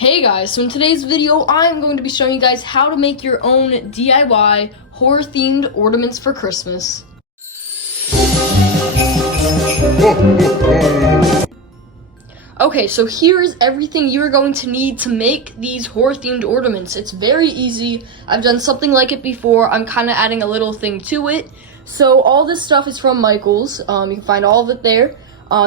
Hey guys, so in today's video, I'm going to be showing you guys how to make your own DIY horror-themed ornaments for Christmas. Okay, so here's everything you're going to need to make these horror-themed ornaments. It's very easy. I've done something like it before. I'm kind of adding a little thing to it. So all this stuff is from Michael's. You can find all of it there.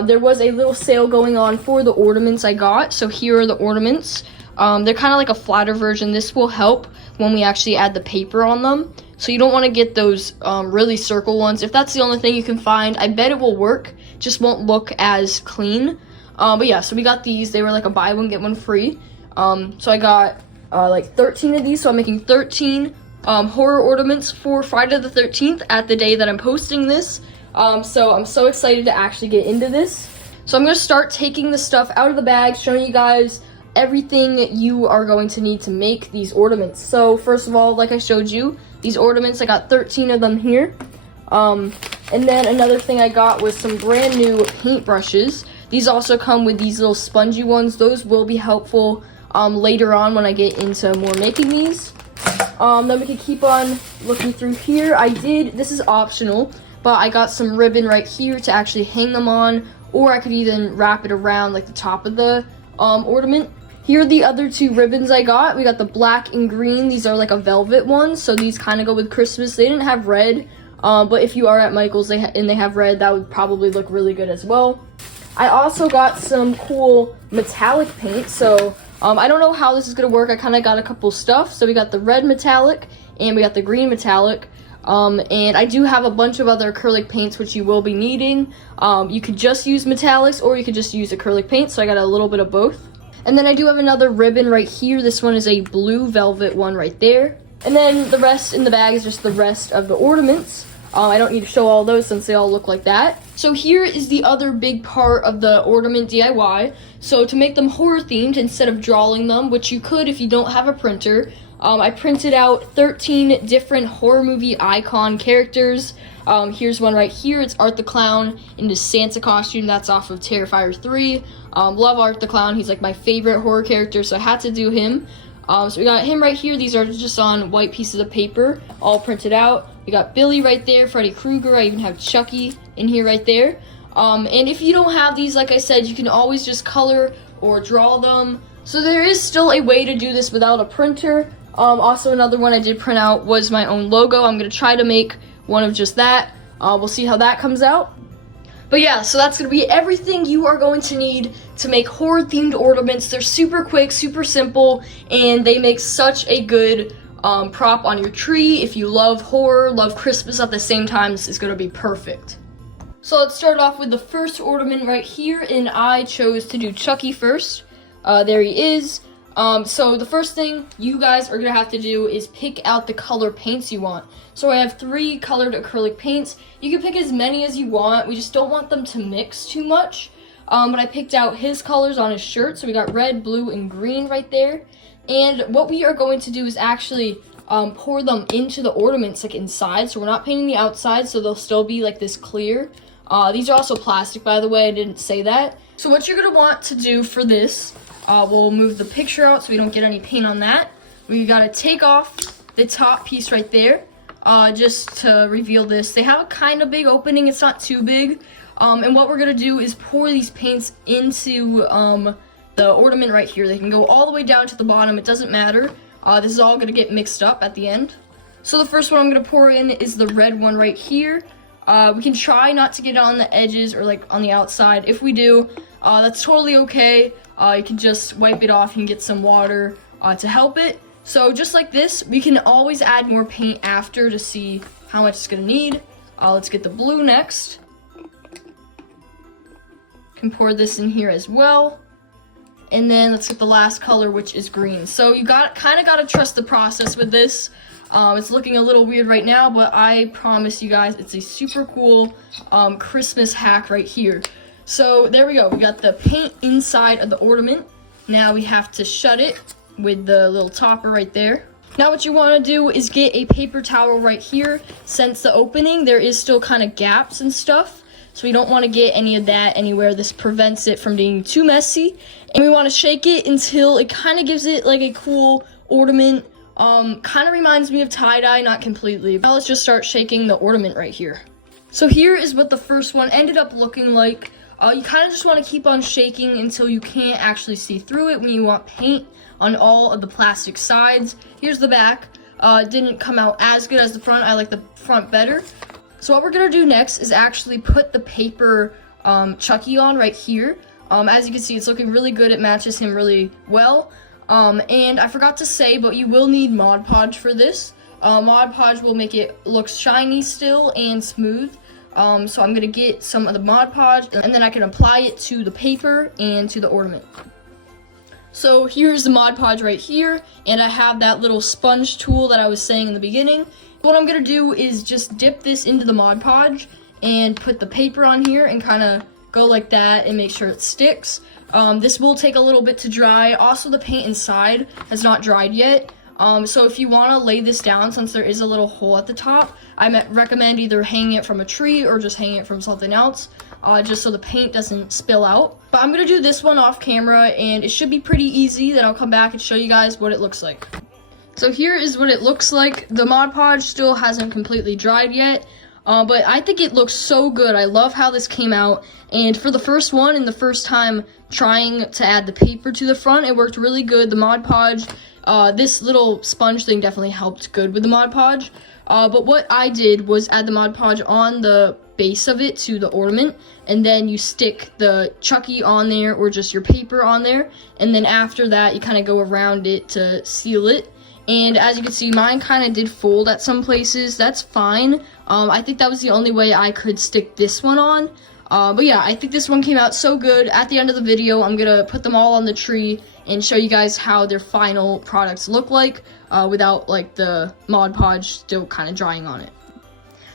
There was a little sale going on for the ornaments I got. So here are the ornaments. They're kind of like a flatter version. This will help when we actually add the paper on them. So you don't want to get those really circle ones. If that's the only thing you can find, I bet it will work. Just won't look as clean. But yeah, so we got these. They were like a buy one, get one free. So I got like 13 of these. So I'm making 13 horror ornaments for Friday the 13th at the day that I'm posting this. So I'm so excited to actually get into this. So I'm going to start taking the stuff out of the bag, showing you guys everything you are going to need to make these ornaments. So first of all, like I showed you, these ornaments, I got 13 of them here. And then another thing I got was some brand new paint brushes. These also come with these little spongy ones. Those will be helpful later on when I get into more making these. Then we can keep on looking through here. This is optional, but I got some ribbon right here to actually hang them on, or I could even wrap it around like the top of the ornament. Here are the other two ribbons I got. We got the black and green. These are like a velvet one, so these kind of go with Christmas. They didn't have red, but if you are at Michael's and they have red, that would probably look really good as well. I also got some cool metallic paint, so I don't know how this is going to work. I kind of got a couple stuff. So we got the red metallic and we got the green metallic. And I do have a bunch of other acrylic paints which you will be needing. You could just use metallics or you could just use acrylic paint, so I got a little bit of both. And then I do have another ribbon right here. This one is a blue velvet one right there. And then the rest in the bag is just the rest of the ornaments. I don't need to show all those since they all look like that. So here is the other big part of the ornament DIY. So to make them horror themed, instead of drawing them, which you could if you don't have a printer, I printed out 13 different horror movie icon characters. Here's one right here. It's Art the Clown in his Santa costume. That's off of Terrifier 3. Love Art the Clown. He's like my favorite horror character, so I had to do him. So we got him right here. These are just on white pieces of paper, all printed out. We got Billy right there, Freddy Krueger. I even have Chucky in here right there. And if you don't have these, like I said, you can always just color or draw them. So there is still a way to do this without a printer. Also, another one I did print out was my own logo. I'm going to try to make one of just that. We'll see how that comes out. But yeah, so that's going to be everything you are going to need to make horror-themed ornaments. They're super quick, super simple, and they make such a good prop on your tree. If you love horror, love Christmas at the same time, this is going to be perfect. So let's start off with the first ornament right here, and I chose to do Chucky first. There he is. So the first thing you guys are going to have to do is pick out the color paints you want. So I have 3 colored acrylic paints. You can pick as many as you want. We just don't want them to mix too much. But I picked out his colors on his shirt. So we got red, blue, and green right there. And what we are going to do is actually pour them into the ornaments like inside. So we're not painting the outside, so they'll still be like this clear. These are also plastic, by the way. I didn't say that. So what you're going to want to do for this, we'll move the picture out so we don't get any paint on that. We got to take off the top piece right there just to reveal this. They have a kind of big opening. It's not too big. And what we're going to do is pour these paints into the ornament right here. They can go all the way down to the bottom. It doesn't matter. This is all going to get mixed up at the end. So the first one I'm going to pour in is the red one right here. We can try not to get it on the edges or like on the outside. If we do, that's totally okay. You can just wipe it off. You can get some water to help it. So just like this, we can always add more paint after to see how much it's going to need. Let's get the blue next. Can pour this in here as well. And then let's get the last color, which is green. So you kind of got to trust the process with this. It's looking a little weird right now, but I promise you guys it's a super cool Christmas hack right here. So there we go. We got the paint inside of the ornament. Now we have to shut it with the little topper right there. Now what you want to do is get a paper towel right here. Since the opening, there is still kind of gaps and stuff. so we don't want to get any of that anywhere. This prevents it from being too messy. And we want to shake it until it kind of gives it like a cool ornament. Kind of reminds me of tie-dye, not completely. Now let's just start shaking the ornament right here. So here is what the first one ended up looking like. You kind of just want to keep on shaking until you can't actually see through it when you want paint on all of the plastic sides. Here's the back. It didn't come out as good as the front. I like the front better. So what we're going to do next is actually put the paper Chucky on right here. As you can see, it's looking really good. It matches him really well. And I forgot to say, but you will need Mod Podge for this. Mod Podge will make it look shiny still and smooth. So I'm gonna get some of the Mod Podge, and then I can apply it to the paper and to the ornament. So here's the Mod Podge right here, and I have that little sponge tool that I was saying in the beginning. What I'm gonna do is just dip this into the Mod Podge and put the paper on here and kind of go like that and make sure it sticks. This will take a little bit to dry. Also, the paint inside has not dried yet. So if you want to lay this down, since there is a little hole at the top, I recommend either hanging it from a tree or just hanging it from something else, just so the paint doesn't spill out. But I'm going to do this one off camera, and it should be pretty easy. Then I'll come back and show you guys what it looks like. So here is what it looks like. The Mod Podge still hasn't completely dried yet, but I think it looks so good. I love how this came out, and for the first one and the first time trying to add the paper to the front, it worked really good. The Mod Podge, this little sponge thing definitely helped good with the Mod Podge. But what I did was add the Mod Podge on the base of it to the ornament, and then you stick the Chucky on there or just your paper on there, and then after that you kind of go around it to seal it. And as you can see, mine kind of did fold at some places. That's fine. I think that was the only way I could stick this one on. But yeah, I think this one came out so good. At the end of the video, I'm gonna put them all on the tree and show you guys how their final products look like without like the Mod Podge still kind of drying on it.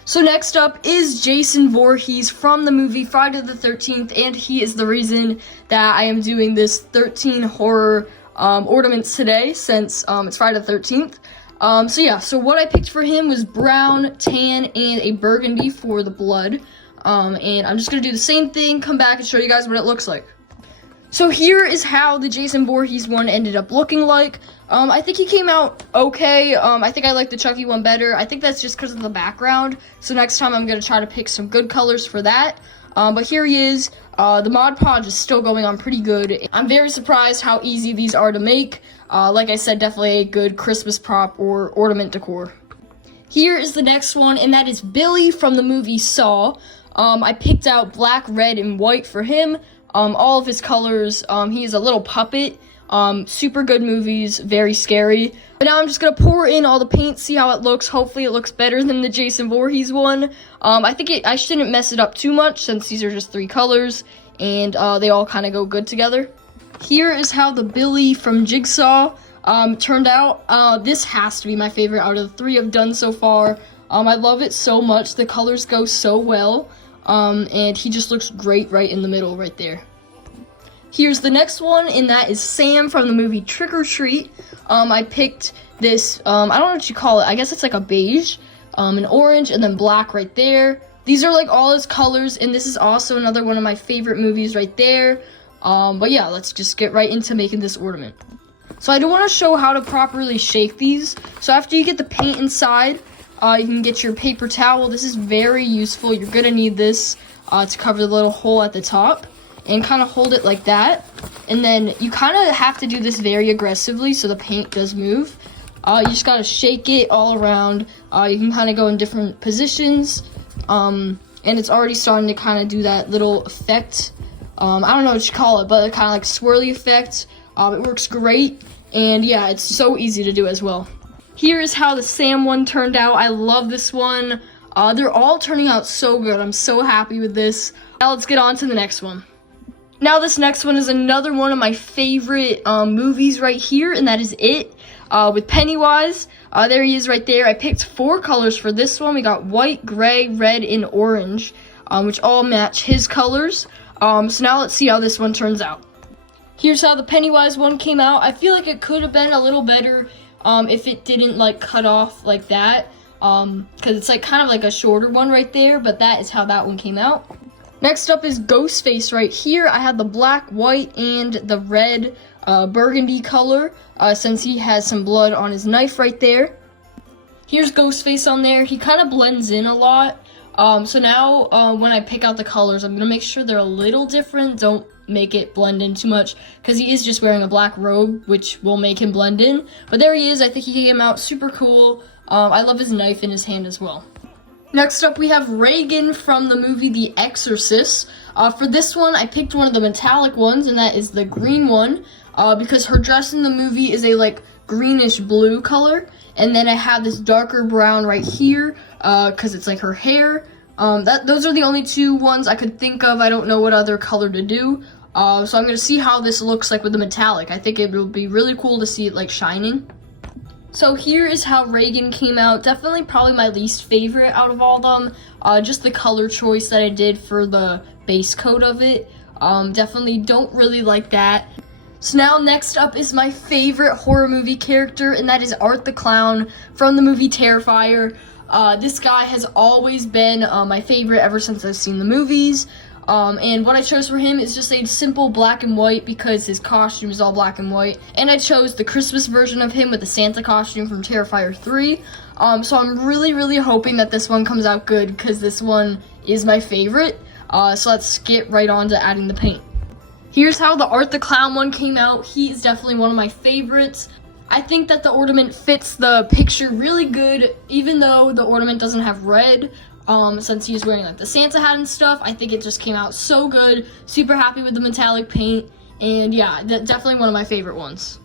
So next up is Jason Voorhees from the movie Friday the 13th, and he is the reason that I am doing this 13 horror ornaments today, since it's Friday the 13th. So what I picked for him was brown, tan, and a burgundy for the blood. And I'm just gonna do the same thing, come back and show you guys what it looks like. So here is how the Jason Voorhees one ended up looking like. I think he came out okay. I think I like the Chucky one better. I think that's just because of the background. So next time I'm gonna try to pick some good colors for that. But here he is. The Mod Podge is still going on pretty good. I'm very surprised how easy these are to make. Like I said, definitely a good Christmas prop or ornament decor. Here is the next one, and that is Billy from the movie Saw. I picked out black, red, and white for him. All of his colors. He is a little puppet. Super good movies, very scary. But now I'm just gonna pour in all the paint, see how it looks. Hopefully it looks better than the Jason Voorhees one. I think I shouldn't mess it up too much since these are just 3 colors and they all kind of go good together. Here is how the Billy from Jigsaw turned out. This has to be my favorite out of the 3 I've done so far. I love it so much. The colors go so well. And he just looks great right in the middle right there. Here's the next one, and that is Sam from the movie Trick or Treat. I picked this, I don't know what you call it. I guess it's like a beige, an orange, and then black right there. These are like all his colors, and this is also another one of my favorite movies right there. But yeah, let's just get right into making this ornament. So I do want to show how to properly shake these. So after you get the paint inside, you can get your paper towel. This is very useful. You're gonna need this to cover the little hole at the top, and kind of hold it like that. And then you kind of have to do this very aggressively so the paint does move. You just gotta shake it all around. You can kind of go in different positions, and it's already starting to kind of do that little effect. I don't know what you call it, but kind of like swirly effect. It works great, and yeah, it's so easy to do as well. Here is how the Sam one turned out. I love this one. They're all turning out so good. I'm so happy with this. Now let's get on to the next one. Now this next one is another one of my favorite movies right here, and that is It, with Pennywise. There he is right there. I picked 4 colors for this one. We got white, gray, red, and orange, which all match his colors. So now let's see how this one turns out. Here's how the Pennywise one came out. I feel like it could have been a little better if it didn't like cut off like that, because it's like kind of like a shorter one right there, but that is how that one came out. Next up is Ghostface right here. I have the black, white, and the red burgundy color since he has some blood on his knife right there. Here's Ghostface on there. He kind of blends in a lot. So now when I pick out the colors, I'm going to make sure they're a little different. Don't make it blend in too much because he is just wearing a black robe, which will make him blend in. But there he is. I think he came out super cool. I love his knife in his hand as well. Next up, we have Reagan from the movie The Exorcist. For this one, I picked one of the metallic ones, and that is the green one, because her dress in the movie is a like greenish blue color. And then I have this darker brown right here, because it's like her hair. Those are the only two ones I could think of. I don't know what other color to do. So I'm going to see how this looks like with the metallic. I think it will be really cool to see it like shining. So here is how Reagan came out. Definitely probably my least favorite out of all of them. Just the color choice that I did for the base coat of it. Definitely don't really like that. So now next up is my favorite horror movie character, and that is Art the Clown from the movie Terrifier. This guy has always been my favorite ever since I've seen the movies. And what I chose for him is just a simple black and white because his costume is all black and white. And I chose the Christmas version of him with the Santa costume from Terrifier 3. So I'm really hoping that this one comes out good because this one is my favorite. So let's get right on to adding the paint. Here's how the Art the Clown one came out. He is definitely one of my favorites. I think that the ornament fits the picture really good, even though the ornament doesn't have red. Since he's wearing like the Santa hat and stuff, I think it just came out so good. Super happy with the metallic paint, and yeah, definitely one of my favorite ones.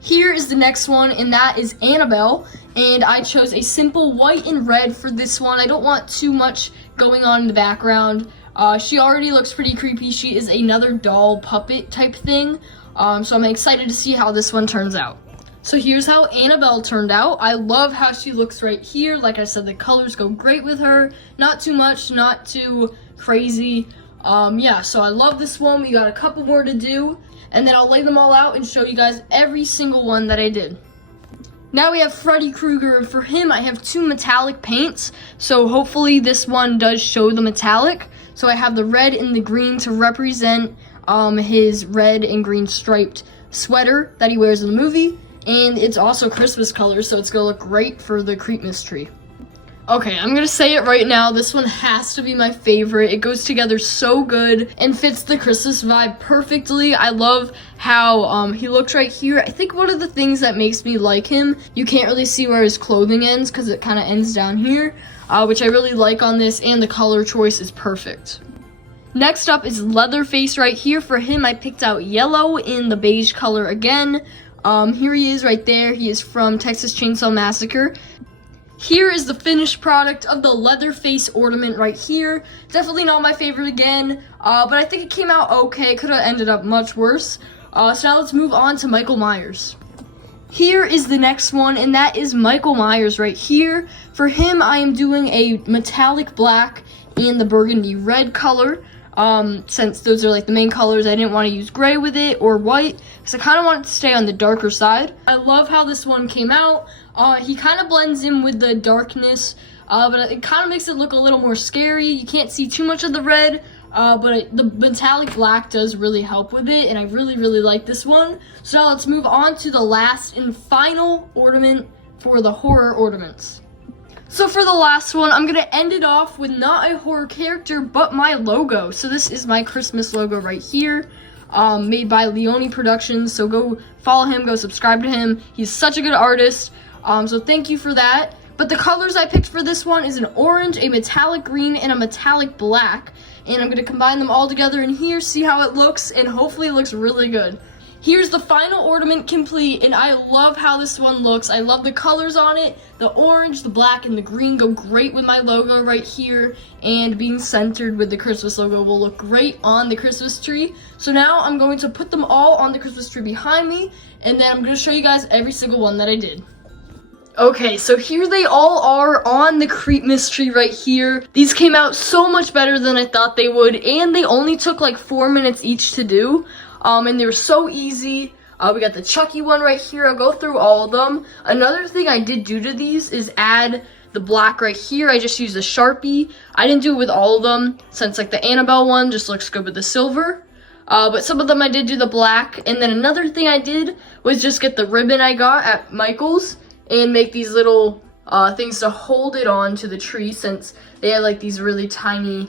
Here is the next one, and that is Annabelle, and I chose a simple white and red for this one. I don't want too much going on in the background. She already looks pretty creepy. She is another doll puppet type thing, so I'm excited to see how this one turns out. So here's how Annabelle turned out. I love how she looks right here. Like I said, the colors go great with her. Not too much, not too crazy. Yeah, so I love this one. We got a couple more to do, and then I'll lay them all out and show you guys every single one that I did. Now we have Freddy Krueger, and for him I have two metallic paints, so hopefully this one does show the metallic. So I have the red and the green to represent his red and green striped sweater that he wears in the movie. And it's also Christmas colors, so it's going to look great for the Creepmas tree. Okay, I'm going to say it right now. This one has to be my favorite. It goes together so good and fits the Christmas vibe perfectly. I love how he looks right here. I think one of the things that makes me like him, you can't really see where his clothing ends because it kind of ends down here, which I really like on this, and the color choice is perfect. Next up is Leatherface right here. For him, I picked out yellow in the beige color again. Here he is right there. He is from Texas Chainsaw Massacre. Here is the finished product of the Leatherface ornament right here. Definitely not my favorite again, but I think it came out okay. Could have ended up much worse. So now let's move on to Michael Myers. Here is the next one, and that is Michael Myers right here. For him, I am doing a metallic black and the burgundy red color. Since those are like the main colors, I didn't want to use gray with it or white because I kind of wanted to stay on the darker side. I love how this one came out. He kind of blends in with the darkness, but it kind of makes it look a little more scary. You can't see too much of the red, but the metallic black does really help with it, and I really like this one. So now let's move on to the last and final ornament for the horror ornaments. So for the last one, I'm going to end it off with not a horror character, but my logo. So this is my Christmas logo right here, made by Leone Productions. So go follow him, go subscribe to him. He's such a good artist. So thank you for that. But the colors I picked for this one is an orange, a metallic green, and a metallic black. And I'm going to combine them all together in here, see how it looks, and hopefully it looks really good. Here's the final ornament complete, and I love how this one looks. I love the colors on it. The orange, the black, and the green go great with my logo right here, and being centered with the Christmas logo will look great on the Christmas tree. So now I'm going to put them all on the Christmas tree behind me, and then I'm going to show you guys every single one that I did. Okay, so here they all are on the Creepmas tree right here. These came out so much better than I thought they would, and they only took like 4 minutes each to do. And they were so easy. We got the Chucky one right here. I'll go through all of them. Another thing I did do to these is add the black right here, I just used a Sharpie. I didn't do it with all of them, since like the Annabelle one just looks good with the silver. But some of them I did do the black. And then another thing I did was just get the ribbon I got at Michael's and make these little things to hold it on to the tree, since they had like these really tiny,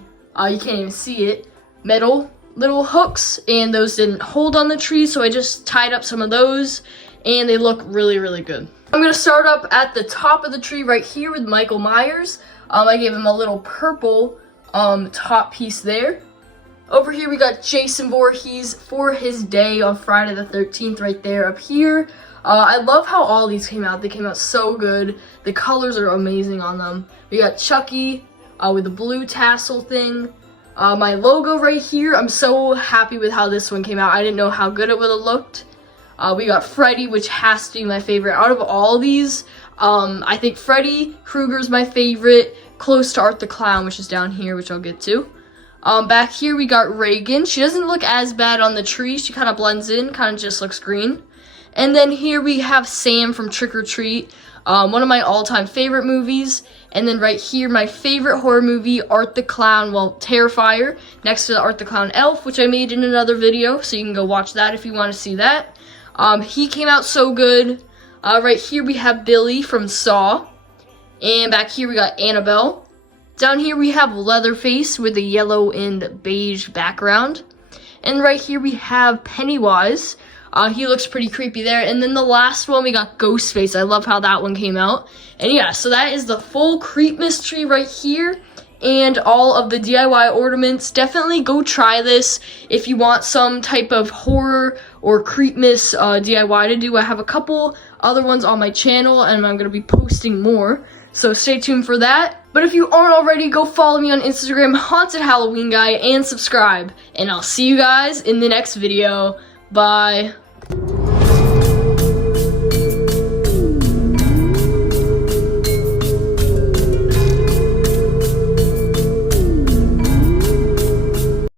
you can't even see it, metal little hooks, and those didn't hold on the tree, so I just tied up some of those, and they look really, really good. I'm gonna start up at the top of the tree right here with Michael Myers. I gave him a little purple top piece there. Over here we got Jason Voorhees for his day on Friday the 13th right there up here. I love how all these came out. They came out so good. The colors are amazing on them. We got Chucky with the blue tassel thing. My logo right here, I'm so happy with how this one came out. I didn't know how good it would have looked. We got Freddy, which has to be my favorite. Out of all these, I think Freddy Krueger's my favorite, close to Art the Clown, which is down here, which I'll get to. Back here we got Reagan. She doesn't look as bad on the tree. She kind of blends in, kind of just looks green. And then here we have Sam from Trick or Treat, one of my all-time favorite movies. And then right here, my favorite horror movie, Art the Clown, well, Terrifier, next to the Art the Clown Elf, which I made in another video, so you can go watch that if you want to see that. He came out so good. Right here we have Billy from Saw. And back here we got Annabelle. Down here we have Leatherface with a yellow and beige background. And right here we have Pennywise. He looks pretty creepy there. And then the last one, we got Ghostface. I love how that one came out. And yeah, so that is the full Creepmas tree right here. And all of the DIY ornaments. Definitely go try this if you want some type of horror or Creepmas DIY to do. I have a couple other ones on my channel, and I'm going to be posting more. So stay tuned for that. But if you aren't already, go follow me on Instagram, Haunted Halloween Guy, and subscribe. And I'll see you guys in the next video. Bye.